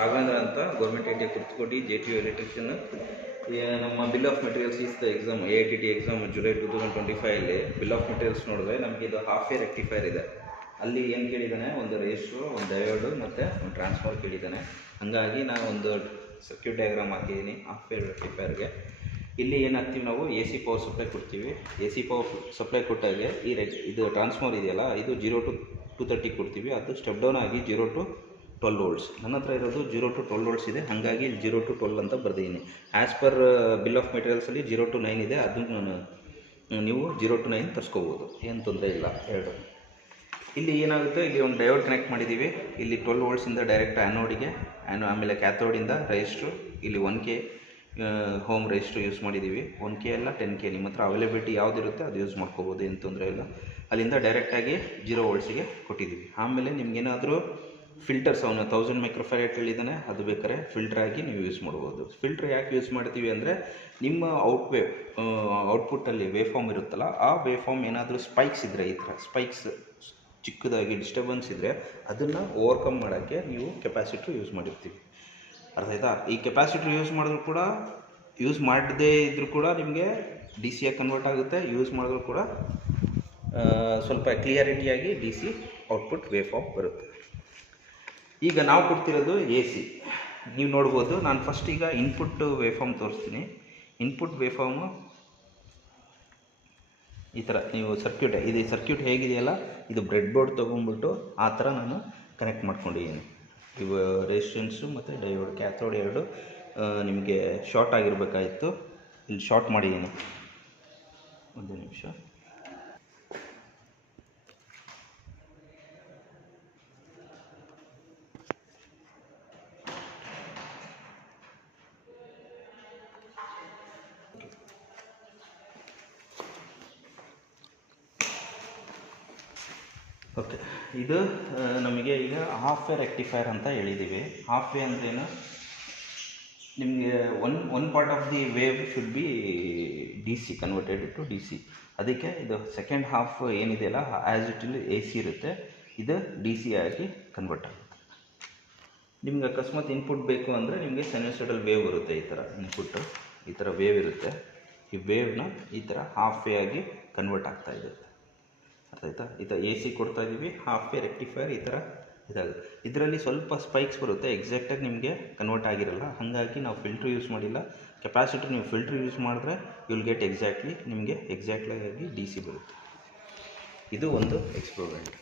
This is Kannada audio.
ರಾಘವೇಂದ್ರ ಅಂತ government I T Kurtakoti JTU electrician. ನಮ್ಮ bill of materials is the exam AITT exam July 2025 bill of materials ನೋಡಿದ್ರೆ ನಮಗೆ ಇದು ಹಾಫ್ ವೇ ರೆಕ್ಟಿಫೈರ್ ಇದೆ. ಅಲ್ಲಿ ಏನು ಕೇಳಿದ್ದಾನೆ, ಒಂದು ರೇಸ್ಟ್ರು, ಒಂದು ಡಯೋಡು ಮತ್ತು ಒಂದು ಟ್ರಾನ್ಸ್ಫಾರ್ ಕೇಳಿದ್ದಾನೆ. ಹಾಗಾಗಿ ನಾನು ಒಂದು ಸರ್ಕ್ಯೂಟ್ ಡಯಾಗ್ರಾಮ್ ಹಾಕಿದ್ದೀನಿ ಹಾಫ್ ವೇ ರೆಕ್ಟಿಫೈರ್ಗೆ. ಇಲ್ಲಿ ಏನು ಹಾಕ್ತೀವಿ ನಾವು, AC ಪವರ್ ಸಪ್ಲೈ ಕೊಡ್ತೀವಿ. AC ಪವರ್ ಸಪ್ಲೈ ಕೊಟ್ಟಾಗೆ ಇದು ಟ್ರಾನ್ಸ್ಫಾರ್ ಇದೆಯಲ್ಲ, ಇದು 0 to 230 ಕೊಡ್ತೀವಿ. ಅದು ಸ್ಟೆಪ್ ಡೌನ್ ಆಗಿ 0 to 12 volts. ನನ್ನ ಹತ್ರ ಇರೋದು 0 to 12 volts ಇದೆ, ಹಾಗಾಗಿ 0 to 12 ಅಂತ ಬರ್ದಿದ್ದೀನಿ. ಆ್ಯಸ್ ಪರ್ ಬಿಲ್ ಆಫ್ ಮೆಟೀರಿಯಲ್ಸಲ್ಲಿ 0 to 9 ಇದೆ. ಅದು ನೀವು 0 to 9 ತರಿಸ್ಕೋಬೋದು, ಏನು ತೊಂದರೆ ಇಲ್ಲ. ಎರಡು ಇಲ್ಲಿ ಏನಾಗುತ್ತೆ, ಇಲ್ಲಿ ಒಂದು ಡಯೋಡ್ ಕನೆಕ್ಟ್ ಮಾಡಿದ್ದೀವಿ. ಇಲ್ಲಿ 12 voltsಯಿಂದ ಡೈರೆಕ್ಟ್ ಆ್ಯನೋಡಿಗೆ, ಆಮೇಲೆ ಕ್ಯಾಥೋಡಿಂದ ರೆಜಿಸ್ಟ್ರು. ಇಲ್ಲಿ 1K ಹೋಮ್ ರೆಜಿಸ್ಟ್ರು ಯೂಸ್ ಮಾಡಿದ್ದೀವಿ. 1K ಅಲ್ಲ 10K, ನಿಮ್ಮ ಹತ್ರ ಅವೈಲೇಬಿಲಿಟಿ ಯಾವುದಿರುತ್ತೆ ಅದು ಯೂಸ್ ಮಾಡ್ಕೋಬೋದು, ಏನು ತೊಂದರೆ ಇಲ್ಲ. ಅಲ್ಲಿಂದ ಡೈರೆಕ್ಟಾಗಿ 0 voltsಗೆ ಕೊಟ್ಟಿದ್ದೀವಿ. ಆಮೇಲೆ ನಿಮಗೇನಾದರೂ ಫಿಲ್ಟರ್ಸ್ ಅವನು 1000 ಮೈಕ್ರೋಫ್ಯಾರಡ್ ಹೇಳಿದ್ದಾನೆ, ಅದು ಬೇಕಾದ್ರೆ ಫಿಲ್ಟ್ರಾಗಿ ನೀವು ಯೂಸ್ ಮಾಡ್ಬೋದು. ಫಿಲ್ಟ್ರ್ ಯಾಕೆ ಯೂಸ್ ಮಾಡ್ತೀವಿ ಅಂದರೆ, ನಿಮ್ಮ ಔಟ್ಪುಟ್ಟಲ್ಲಿ ವೇವ್ ಫಾರ್ಮ್ ಇರುತ್ತಲ್ಲ, ಆ ವೇವ್ ಫಾರ್ಮ್ ಏನಾದರೂ ಸ್ಪೈಕ್ಸ್ ಇದ್ದರೆ, ಈ ಥರ ಸ್ಪೈಕ್ಸ್ ಚಿಕ್ಕದಾಗಿ ಡಿಸ್ಟರ್ಬೆನ್ಸ್ ಇದ್ದರೆ ಅದನ್ನು ಓವರ್ಕಮ್ ಮಾಡೋಕ್ಕೆ ನೀವು ಕೆಪಾಸಿಟ್ರ್ ಯೂಸ್ ಮಾಡಿರ್ತೀವಿ. ಅರ್ಥ ಆಯ್ತಾ? ಈ ಕೆಪಾಸಿಟ್ರ್ ಯೂಸ್ ಮಾಡದೇ ಇದ್ದರೂ ಕೂಡ ನಿಮಗೆ DC ಆಗಿ ಕನ್ವರ್ಟ್ ಆಗುತ್ತೆ. ಯೂಸ್ ಮಾಡಿದ್ರು ಕೂಡ ಸ್ವಲ್ಪ ಕ್ಲಿಯರಿಟಿಯಾಗಿ DC ಔಟ್ಪುಟ್ ವೇವ್ ಫಾರ್ಮ್ ಬರುತ್ತೆ. ಈಗ ನಾವು ಕೊಡ್ತಿರೋದು AC. ನೀವು ನೋಡ್ಬೋದು, ನಾನು ಫಸ್ಟ್ ಈಗ ಇನ್ಪುಟ್ ವೇವ್ ಫಾರ್ಮ್ ತೋರಿಸ್ತೀನಿ. ಇನ್ಪುಟ್ ವೇವ್ ಫಾರ್ಮು ಈ ಥರ, ನೀವು ಇದು ಸರ್ಕ್ಯೂಟ್ ಹೇಗಿದೆಯಲ್ಲ, ಇದು ಬ್ರೆಡ್ ಬೋರ್ಡ್ ತೊಗೊಂಡ್ಬಿಟ್ಟು ಆ ಥರ ನಾನು ಕನೆಕ್ಟ್ ಮಾಡ್ಕೊಂಡಿದ್ದೀನಿ. ಇವು ರೆಸಿಸ್ಟೆನ್ಸು ಮತ್ತು ಡಯೋಡ್, ಕ್ಯಾಥೋಡ್ ಎರಡು ನಿಮಗೆ ಶಾರ್ಟ್ ಆಗಿರಬೇಕಾಯಿತು, ಇಲ್ಲಿ ಶಾರ್ಟ್ ಮಾಡಿದ್ದೀನಿ. ಒಂದು ನಿಮಿಷ. ಓಕೆ, ಇದು ನಮಗೆ ಈಗ ಹಾಫ್ ವೇ ರೆಕ್ಟಿಫೈರ್ ಅಂತ ಹೇಳಿದ್ದೀವಿ. ಹಾಫ್ ವೇ ಅಂದ್ರೇನು, ನಿಮಗೆ one part of the wave should be DC, converted to DC. ಅದಕ್ಕೆ ಇದು ಸೆಕೆಂಡ್ ಹಾಫ್ ಏನಿದೆಯಲ್ಲ, ಆ್ಯಸ್ ಇಟ್ ಇಲ್ಲಿ AC ಇರುತ್ತೆ, ಇದು DC ಆಗಿ ಕನ್ವರ್ಟ್ ಆಗುತ್ತೆ. ನಿಮ್ಗೆ ಅಕಸ್ಮಾತ್ ಇನ್ಪುಟ್ ಬೇಕು ಅಂದರೆ ನಿಮಗೆ ಸೈನುಸೈಡಲ್ ವೇವ್ ಬರುತ್ತೆ. ಈ ಥರ ಇನ್ಪುಟ್ಟು ಈ ಥರ ವೇವ್ ಇರುತ್ತೆ. ಈ ವೇವ್ನ ಈ ಥರ ಹಾಫ್ ವೇ ಆಗಿ ಕನ್ವರ್ಟ್ ಆಗ್ತಾ ಇರುತ್ತೆ. ಅರ್ಥ ಆಯ್ತಾ? ಈ ಥರ AC ಕೊಡ್ತಾ ಇದ್ದೀವಿ, ಹಾಫ್ ವೇ ರೆಕ್ಟಿಫೈರ್ ಈ ಥರ ಇದಾಗುತ್ತೆ. ಇದರಲ್ಲಿ ಸ್ವಲ್ಪ ಸ್ಪೈಕ್ಸ್ ಬರುತ್ತೆ, ಎಕ್ಸಾಕ್ಟಾಗಿ ನಿಮಗೆ ಕನ್ವರ್ಟ್ ಆಗಿರಲ್ಲ. ಹಾಗಾಗಿ ನಾವು ಫಿಲ್ಟ್ರ್ ಯೂಸ್ ಮಾಡಿಲ್ಲ. ಕೆಪಾಸಿಟರ್ ನೀವು ಫಿಲ್ಟ್ರ್ ಯೂಸ್ ಮಾಡಿದ್ರೆ ಯು ವಿಲ್ ಗೆಟ್ ನಿಮಗೆ ಎಕ್ಸಾಕ್ಟ್ಲಿ ಆಗಿ DC ಬರುತ್ತೆ. ಇದು ಒಂದು ಎಕ್ಸ್ಪೆರಿಮೆಂಟ್.